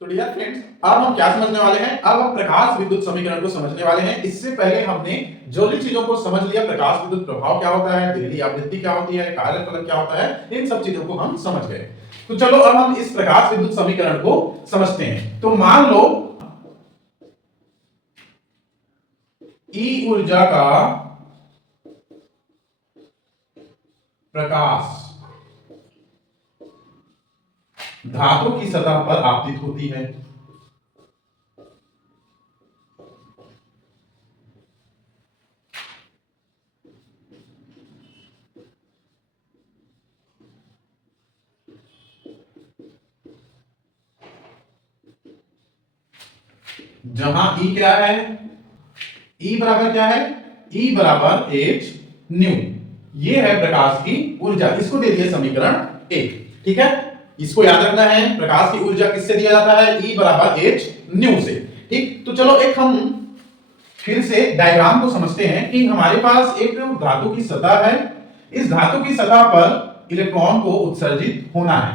तो dear friends, अब हम क्या समझने वाले हैं? अब हम प्रकाश विद्युत समीकरण को समझने वाले हैं। इससे पहले हमने जो भी चीजों को समझ लिया, प्रकाश विद्युत प्रभाव क्या होता है, दिल्ली आवृत्ति क्या होती है, कार्यफलन क्या होता है, इन सब चीजों को हम समझ गए। तो चलो अब हम इस प्रकाश विद्युत समीकरण को समझते हैं। तो मान लो ई ऊर्जा का प्रकाश धातु की सतह पर आपतित होती है। जहां ई क्या है? ई बराबर क्या है? ई बराबर एच न्यू। ये है प्रकाश की ऊर्जा। इसको दे दिया समीकरण 1। ठीक है, इसको याद रखना है। प्रकाश की ऊर्जा किससे दिया जाता है? ई बराबर एच न्यू से। ठीक, तो चलो एक हम फिर से डायग्राम को समझते हैं कि हमारे पास एक धातु की सतह है। इस धातु की सतह पर इलेक्ट्रॉन को उत्सर्जित होना है।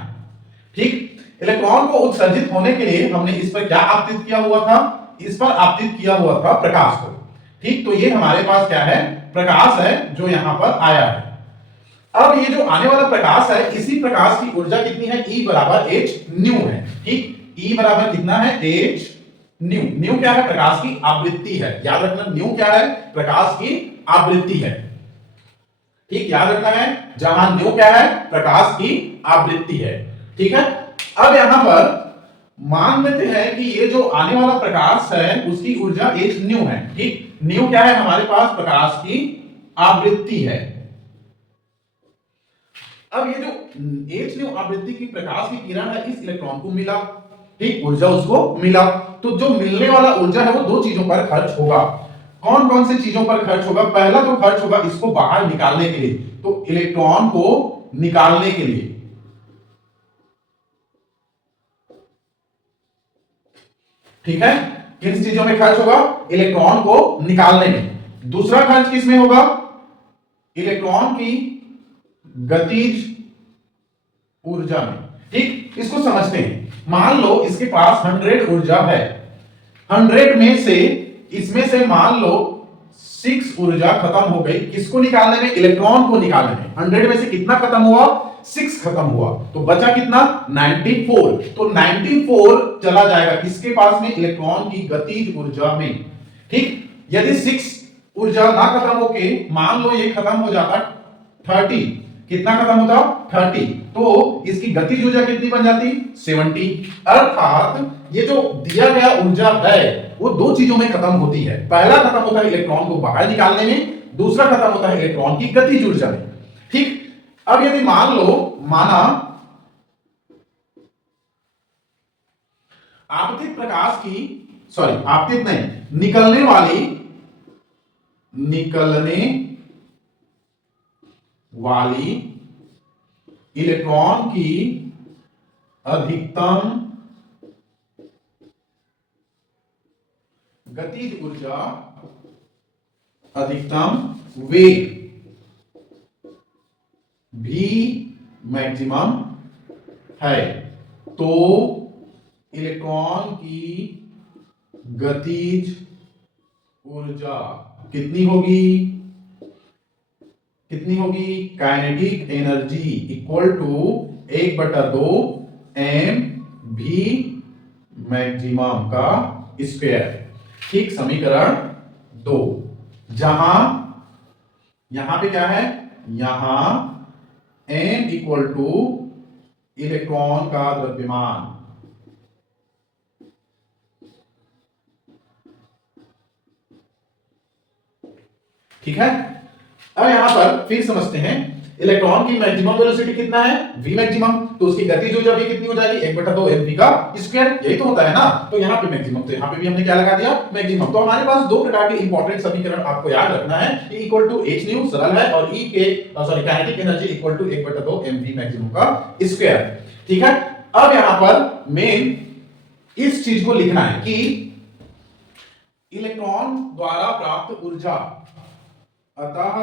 ठीक, इलेक्ट्रॉन को उत्सर्जित होने के लिए हमने इस पर क्या आपतित किया हुआ था? इस पर आपतित किया हुआ था प्रकाश को। ठीक, तो ये हमारे पास क्या है? प्रकाश है जो यहां पर आया है। अब ये जो आने वाला प्रकाश है, इसी प्रकाश की ऊर्जा कितनी है? E बराबर एच न्यू है। ठीक, E बराबर कितना है? H new. न्यू क्या है? प्रकाश की आवृत्ति है। याद रखना, न्यू क्या है? प्रकाश की आवृत्ति है। ठीक, याद रखना है, जहां न्यू क्या है? प्रकाश की आवृत्ति है। ठीक है, अब यहां पर मान लेते हैं कि ये जो आने वाला प्रकाश है उसकी ऊर्जा एच न्यू है। ठीक, न्यू क्या है? हमारे पास प्रकाश की आवृत्ति है। अब ये जो एच न्यू आवृत्ति की प्रकाश की किरण है, इस इलेक्ट्रॉन को मिला। ठीक, ऊर्जा उसको मिला। तो जो मिलने वाला ऊर्जा है वो दो चीजों पर खर्च होगा। कौन कौन सी चीजों पर खर्च होगा? पहला तो खर्च होगा इसको बाहर निकालने के लिए, तो इलेक्ट्रॉन को निकालने के लिए। ठीक है, किन चीजों में खर्च होगा? इलेक्ट्रॉन को निकालने में। दूसरा खर्च किसमें होगा? इलेक्ट्रॉन की गतिज ऊर्जा में। ठीक, इसको समझते हैं। मान लो इसके पास 100 ऊर्जा है। 100 में से इसमें से मान लो 6 ऊर्जा खत्म हो गई। किसको निकालने में? इलेक्ट्रॉन को निकालने में। 100 में से कितना खत्म हुआ? 6 खत्म हुआ। तो बचा कितना? 94। तो 94 चला जाएगा किसके पास में? इलेक्ट्रॉन की गतिज ऊर्जा में। ठीक, यदि 6 ऊर्जा ना खत्म होके मान लो ये खत्म हो जाता 30। कितना खत्म होता? 30। तो इसकी गतिज ऊर्जा कितनी बन जाती? 70। अर्थात ये जो दिया गया ऊर्जा है वो दो चीजों में खत्म होती है। पहला खत्म होता है इलेक्ट्रॉन को बाहर निकालने में, दूसरा खत्म होता है इलेक्ट्रॉन की गतिज ऊर्जा में। ठीक, अब यदि मान लो, माना आपतित प्रकाश की, सॉरी आपतित नहीं, निकलने वाली इलेक्ट्रॉन की अधिकतम गतिज ऊर्जा, अधिकतम वेग भी मैक्सिमम है, तो इलेक्ट्रॉन की गतिज ऊर्जा कितनी होगी? कितनी होगी? Kinetic energy equal to 1/2 m भी मैक्सिमम का स्क्वायर। ठीक, समीकरण 2। जहां यहां पे क्या है? यहां m इक्वल टू इलेक्ट्रॉन का द्रव्यमान, ठीक है। अब यहां पर फिर समझते हैं, इलेक्ट्रॉन की मैक्सिमम वेलोसिटी कितना है? v maximum. तो उसकी गतिज ऊर्जा भी कितनी हो जाएगी? 1/2 mv का स्क्वायर। यही तो होता है ना। तो यहां पे मैक्सिमम, तो यहां पे भी हमने क्या लगा दिया? मैक्सिमम। तो हमारे पास दो प्रकार के इंपॉर्टेंट समीकरण आपको याद रखना है। E equal to h nu सरल है, और E के sorry kinetic energy equal to 1/2 mv maximum का स्क्वायर। ठीक है, अब यहां पर मेन इस चीज को लिखना है कि इलेक्ट्रॉन द्वारा प्राप्त ऊर्जा, अतः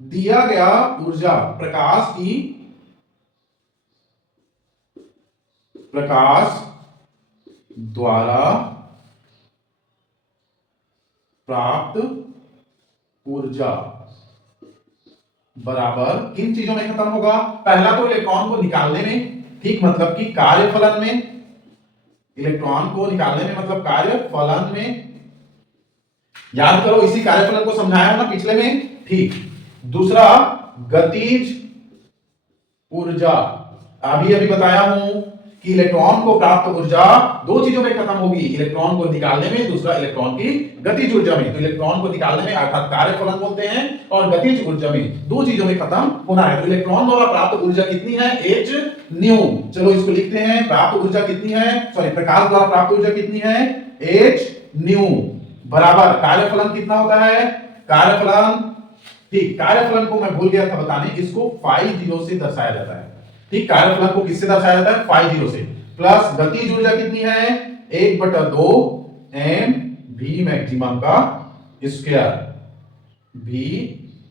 दिया गया ऊर्जा प्रकाश की प्रकाश द्वारा प्राप्त ऊर्जा बराबर किन चीजों में खत्म होगा? पहला तो इलेक्ट्रॉन को निकालने में, ठीक, मतलब कि कार्यफलन में, इलेक्ट्रॉन को निकालने में मतलब कार्यफलन में, याद करो इसी कार्यफलन को समझाया हो ना पिछले में, ठीक। दूसरा गतिज ऊर्जा, अभी अभी बताया हूं कि इलेक्ट्रॉन को प्राप्त ऊर्जा दो चीजों में खत्म होगी, इलेक्ट्रॉन को निकालने में, दूसरा इलेक्ट्रॉन की गतिज ऊर्जा में। तो इलेक्ट्रॉन को निकालने में अर्थात कार्यफलन बोलते हैं, और गतिज ऊर्जा में, दो चीजों में खत्म होना है। तो इलेक्ट्रॉन द्वारा प्राप्त ऊर्जा कितनी है? h new. चलो इसको लिखते हैं, प्राप्त ऊर्जा कितनी है, सॉरी प्रकाश द्वारा प्राप्त ऊर्जा कितनी है? h न्यू बराबर कार्यफलन कितना होता है? कार्यफलन, ठीक, कार्यफलन को मैं भूल गया था बताने, इसको फाई जीरो से दर्शाया जाता है, ठीक। कार्यफलन को किससे दर्शाया जाता है? फाई जीरो से। प्लस गतिज ऊर्जा कितनी है? 1/2 m v मैक्सिमम का स्क्वायर, v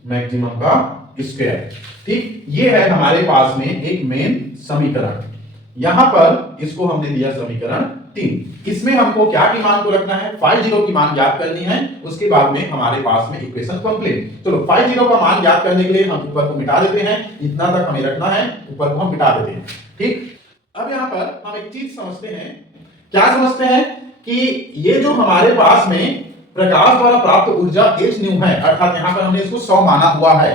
मैक्सिमम का स्क्वायर, ठीक। ये है हमारे पास में एक मेन समीकरण, यहां पर इसको हमने दिया समीकरण 3। इसमें हमको क्या की मान को रखना है? फाई जीरो की मान ज्ञात करनी है, उसके बाद में हमारे पास में इक्वेशन कंप्लीट। चलो फाई जीरो का मान ज्ञात करने के लिए हम ऊपर को मिटा देते हैं, इतना तक हमें रखना है, ऊपर को हम मिटा देते हैं, ठीक। अब यहां पर हम एक चीज समझते हैं, क्या समझते हैं कि ये जो हमारे पास में प्रकाश द्वारा प्राप्त ऊर्जा h न्यू है, अर्थात यहां पर हमने इसको 100 माना हुआ है,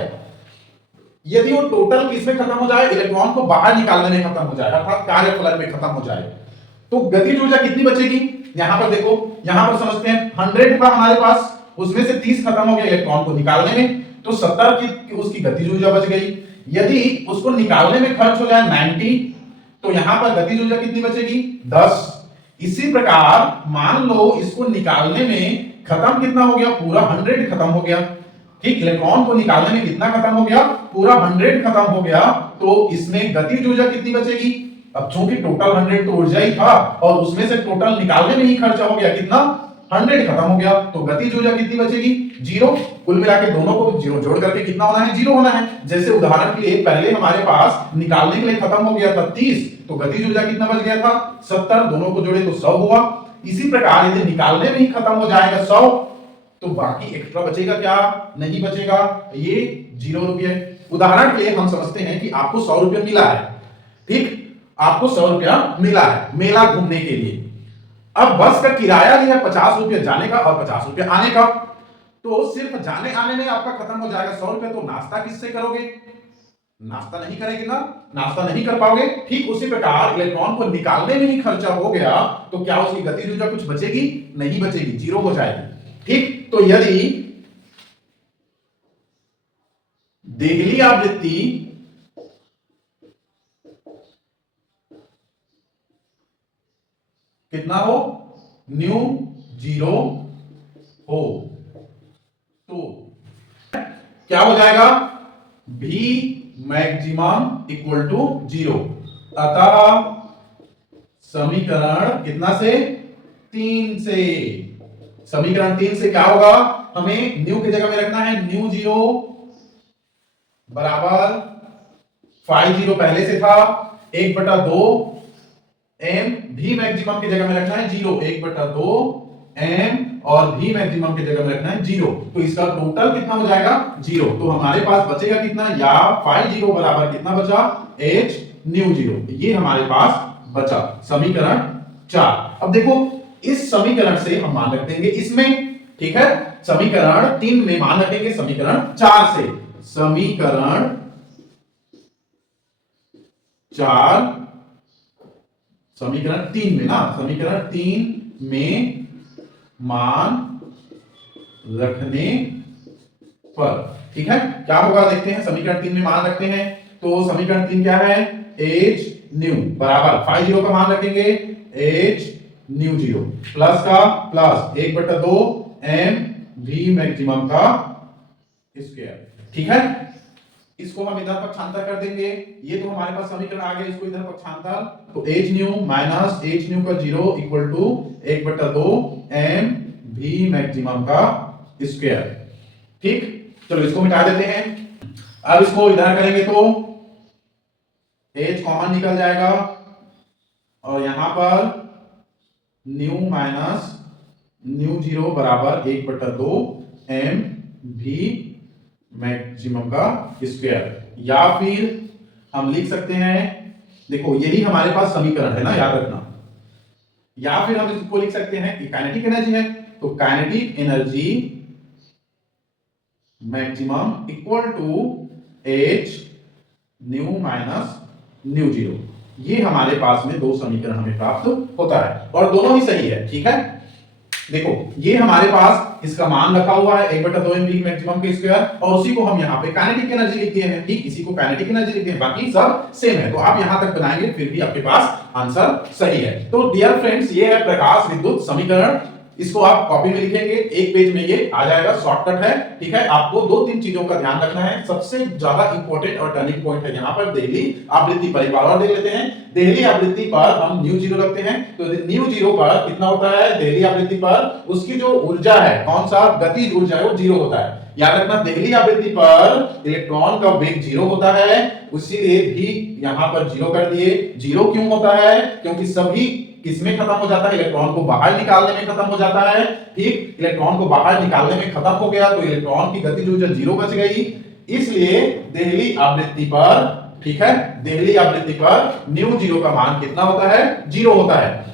यदि वो टोटल किसमें खत्म हो जाए? इलेक्ट्रॉन को बाहर निकालने में खत्म हो जाए, अर्थात कार्यफलन में खत्म हो जाए, तो गतिज ऊर्जा कितनी बचेगी? यहां पर देखो, यहां पर समझते हैं 100 था हमारे पास, उसमें से 30 खत्म हो गया इलेक्ट्रॉन को निकालने में, तो 70 की उसकी गतिज ऊर्जा बच गई। यदि उसको निकालने में खर्च हो जाए 90, तो यहां पर गतिज ऊर्जा कितनी बचेगी? 10। इसी प्रकार मान लो इसको निकालने में खत्म कितना हो गया? पूरा 100 खत्म हो गया, ठीक। इलेक्ट्रॉन को निकालने में कितना खत्म हो गया? पूरा 100 खत्म हो गया, तो इसमें गतिज ऊर्जा कितनी बचेगी? अब चूंकि टोटल 100 तो ऊर्जा ही था, और उसमें से टोटल निकालने में ही खर्चा हो गया कितना? 100 खत्म हो गया, तो गतिज ऊर्जा कितनी बचेगी? 0। कुल मिला के दोनों को 0 जोड़ करके कितना होना है? 0 होना है। जैसे उदाहरण के लिए पहले हमारे पास निकालने के लिए खत्म हो गया था 30, तो गतिज ऊर्जा कितना बच गया था? 70, दोनों को जोड़े तो 100 हुआ। इसी प्रकार यदि निकालने में ही खत्म हो जाएगा 100, तो बाकी एक्स्ट्रा बचेगा क्या? नहीं बचेगा, ये 0 रुपये। उदाहरण के लिए हम समझते हैं कि आपको 100 रुपये मिला है, ठीक, आपको 100 रुपया मिला है मेला घूमने के लिए। अब बस का किराया भी है 50 रुपये जाने का और 50 रुपये आने का, तो सिर्फ जाने आने में आपका खत्म हो जाएगा 100 रुपये। तो नाश्ता किससे करोगे? नाश्ता नहीं करेगी ना, नाश्ता नहीं कर पाओगे। ठीक उसी प्रकार इलेक्ट्रॉन को निकालने में ही खर्चा हो गया, तो क्या उसकी गतिज ऊर्जा कुछ बचेगी? नहीं बचेगी, 0 हो जाएगी, ठीक। तो यदि देहली आवृत्ति कितना हो? न्यू 0 हो, तो क्या हो जाएगा? V maximum equal to 0। अतः समीकरण कितना से? 3 से। समीकरण 3 से क्या होगा? हमें न्यू की जगह में रखना है न्यू 0 बराबर फाई 0 पहले से था 1/2 m, भी मैक्सिमम की जगह में रखना है 0, 1/2 m, और भी मैक्सिमम की जगह में रखना है 0। तो इसका टोटल कितना हो जाएगा? 0। तो हमारे पास बचेगा कितना? या फाई 0 बराबर कितना बचा? h new 0। ये हमारे पास बचा समीकरण 4। अब देखो इस समीकरण से हम मान रख देंगे इसमें, ठीक है। समीकरण 3 में मान रखेंगे समीकरण 4 से। समीकरण 4, समीकरण 3 में ना, समीकरण 3 में मान रखने पर, ठीक है, क्या होगा देखते हैं। समीकरण 3 में मान रखते हैं, तो समीकरण 3 क्या है? h न्यू बराबर फाई 0 का मान रखेंगे h न्यू 0 प्लस का प्लस 1/2 m v मैक्सिमम का स्क्वायर, ठीक है। इसको हम इधर पक्षांतर कर देंगे, ये तो हमारे पास समीकरण आ गया, इसको इधर पक्षांतर, तो h nu minus h nu का 0 equal to 1/2 m v maximum का स्क्वायर, ठीक। चलो इसको मिटा देते हैं। अब इसको इधर करेंगे तो h कॉमन निकल जाएगा और यहां पर न्यू माइनस न्यू जीरो बराबर 1/2 एम भी मैक्सिमम का स्क्वायर। या फिर हम लिख सकते हैं, देखो यही हमारे पास समीकरण है ना, याद रखना। या फिर हम इसको लिख सकते हैं कि काइनेटिक एनर्जी है, तो kinetic energy maximum equal to h nu minus nu zero. ये हमारे पास में दो समीकरण हमें प्राप्त होता है और दोनों ही सही है, ठीक है। देखो ये हमारे पास इसका मान रखा हुआ है 1/2 mv मैक्सिमम के स्क्वायर, और उसी को हम यहाँ पे काइनेटिक एनर्जी लिख दिए हैं, ठीक, इसी को काइनेटिक एनर्जी लिखते हैं, बाकी सब सेम है। तो आप यहां तक बनाएंगे फिर भी आपके पास आंसर सही है। तो डियर फ्रेंड्स, ये है प्रकाश विद्युत समीकरण। इसको आप कॉपी में लिखेंगे, एक पेज में ये आ जाएगा, शॉर्टकट है, ठीक है। आपको दो तीन चीजों का ध्यान रखना है। सबसे ज्यादा इंपॉर्टेंट और टर्निंग पॉइंट है यहाँ पर देहली आवृत्ति पर। एक बार और देख लेते हैं। देहली आवृत्ति पर हम न्यू जीरो रखते हैं, तो न्यू जीरो पर कितना होता है देहली आवृत्ति पर, उसकी जो ऊर्जा है, कौन सा गतिज ऊर्जा है, वो जीरो होता है। याद रखना, देहली आवृत्ति पर इलेक्ट्रॉन का वेग जीरो होता है, इसीलिए भी यहां पर जीरो कर दिए। जीरो क्यों होता है? क्योंकि सभी किसमें खत्म हो जाता है, इलेक्ट्रॉन को बाहर निकालने में खत्म हो जाता है, ठीक। इलेक्ट्रॉन को बाहर निकालने में खत्म हो गया तो इलेक्ट्रॉन की गतिज ऊर्जा जीरो बच गई, इसलिए देहली आवृत्ति पर, ठीक है, देहली आवृत्ति पर न्यू जीरो का मान कितना होता है, जीरो होता है।